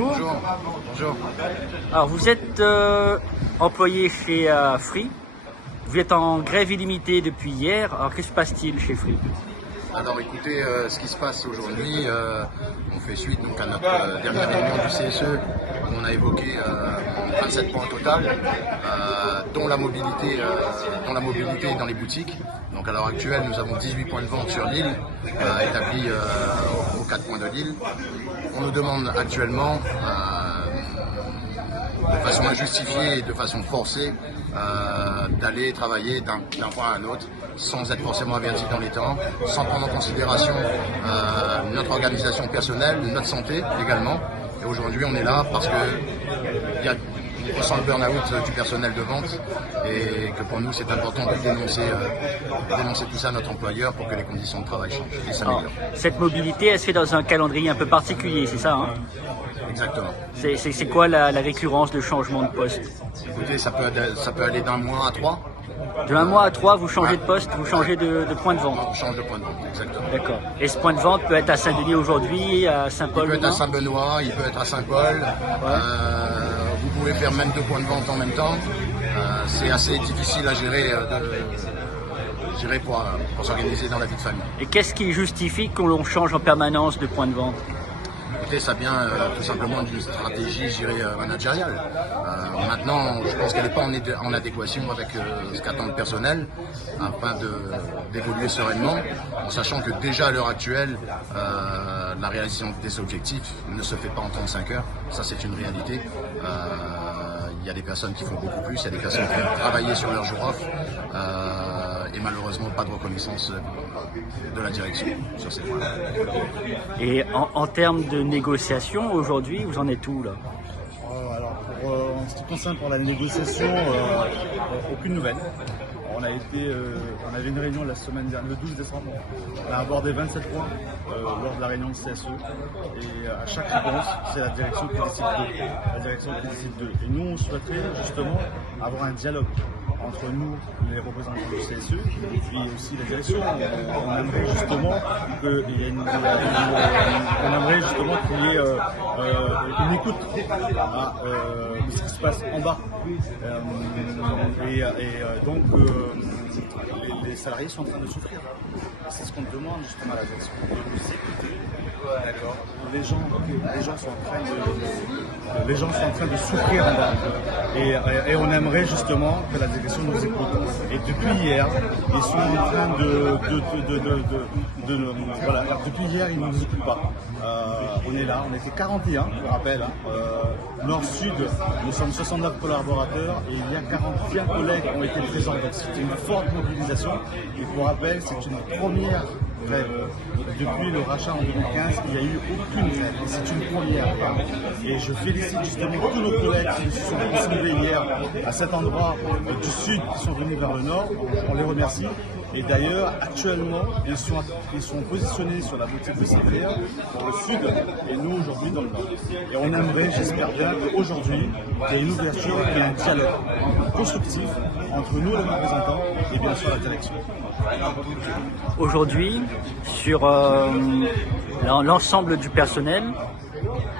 Bonjour. Bonjour. Bonjour. Alors vous êtes employé chez Free. Vous êtes en grève illimitée depuis hier. Alors qu'est-ce qui se passe-t-il chez Free? Alors écoutez, ce qui se passe aujourd'hui, on fait suite donc à notre dernière réunion du CSE où on a évoqué 27 points au total, dont la mobilité dans les boutiques. Donc à l'heure actuelle, nous avons 18 points de vente sur l'île, établis aux 4 points de l'île. On nous demande actuellement, de façon injustifiée et de façon forcée, d'aller travailler d'un point à un autre, sans être forcément averti dans les temps, sans prendre en considération notre organisation personnelle, notre santé également. Et aujourd'hui, on est là parce que on ressent le burn-out du personnel de vente et que pour nous, c'est important de dénoncer tout ça à notre employeur pour que les conditions de travail changent et s'améliorent. Cette mobilité, elle se fait dans un calendrier un peu particulier, c'est ça, hein? Exactement. C'est quoi la récurrence de changement de poste? Écoutez, ça peut aller d'un mois à 3. De un mois à 3, vous changez de poste, vous changez de point de vente. On change de point de vente, exactement. D'accord. Et ce point de vente peut être à Saint-Denis aujourd'hui, à Saint-Paul? Il peut être à Saint-Benoît, il peut être à Saint-Paul. Vous pouvez faire même 2 points de vente en même temps. C'est assez difficile à gérer, pour s'organiser dans la vie de famille. Et qu'est-ce qui justifie qu'on change en permanence de point de vente? Écoutez, ça vient tout simplement d'une stratégie, je dirais, managériale. Maintenant, je pense qu'elle n'est pas en adéquation avec ce qu'attend le personnel afin d'évoluer sereinement, en sachant que déjà à l'heure actuelle, la réalisation des objectifs ne se fait pas en 35 heures. Ça, c'est une réalité. Il y a des personnes qui font beaucoup plus, il y a des personnes qui viennent travailler sur leur jour off. Et malheureusement pas de reconnaissance de la direction sur ces points-là. Et en termes de négociation, aujourd'hui, vous en êtes où là? Alors, en ce qui concerne pour la négociation, aucune nouvelle. On avait une réunion la semaine dernière, le 12 décembre. On a abordé 27 points lors de la réunion de CSE. Et à chaque réponse, c'est la direction qui décide d'eux. Et nous, on souhaiterait justement avoir un dialogue entre nous, les représentants du CSE, et puis aussi la direction. On aimerait justement qu'il y ait une écoute de ce qui se passe en bas. Donc les salariés sont en train de souffrir. C'est ce qu'on demande justement à la direction, de nous écouter. D'accord. Les gens sont en train de souffrir en bas. Et on aimerait justement que la direction nous écoute. Et depuis hier, ils sont en train depuis hier, ils ne nous écoutent pas. On est là, on était 41, je vous rappelle. Nord-Sud, nous sommes 69 collaborateurs et il y a 41 collègues qui ont été présents. Donc c'était une forte mobilisation. Et pour rappel, c'est une première grève. Depuis le rachat en 2015, il n'y a eu aucune grève. C'est une première. Et je félicite justement tous nos collègues qui se sont rassemblés hier à cet endroit du sud qui sont venus vers le nord. On les remercie. Et d'ailleurs, actuellement, ils sont positionnés sur la boutique de Saint-Pierre, dans le sud, et nous aujourd'hui dans le nord. Et on aimerait, j'espère bien, qu'aujourd'hui, il y ait une ouverture et un dialogue constructif entre nous, les représentants, et bien sûr la direction. Aujourd'hui, sur l'ensemble du personnel,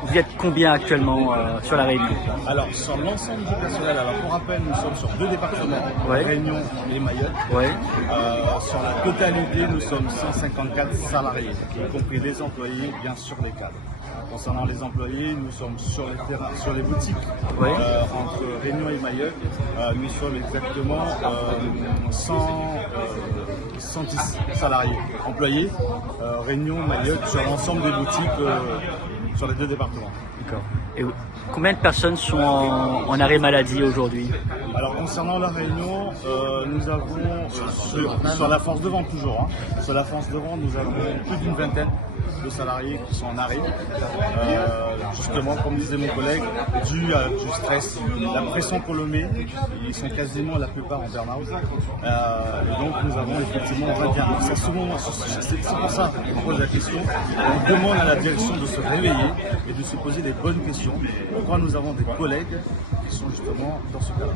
vous êtes combien actuellement sur la Réunion? Alors, sur l'ensemble du personnel, pour rappel, nous sommes sur 2 départements, ouais. Réunion et Mayotte. Ouais. Sur la totalité, nous sommes 154 salariés, y compris les employés, bien sûr les cadres. Concernant les employés, nous sommes sur les terrains, sur les boutiques, ouais. Entre Réunion et Mayotte. Nous sommes exactement 110 salariés employés, Réunion, Mayotte, sur l'ensemble des boutiques sur les 2 départements. D'accord. Et combien de personnes sont en arrêt maladie aujourd'hui? Alors concernant la Réunion, nous avons sur la force de vente toujours, sur la force de vente, nous avons plus d'une vingtaine de salariés qui sont en arrêt, justement comme disait mon collègue, dû à du stress, la pression qu'on le met, ils sont quasiment la plupart en burn-out, et donc nous avons effectivement 21. C'est pour ça qu'on pose la question, on demande à la direction de se réveiller et de se poser des bonnes questions. Pourquoi nous avons des collègues qui sont justement dans ce cas-là.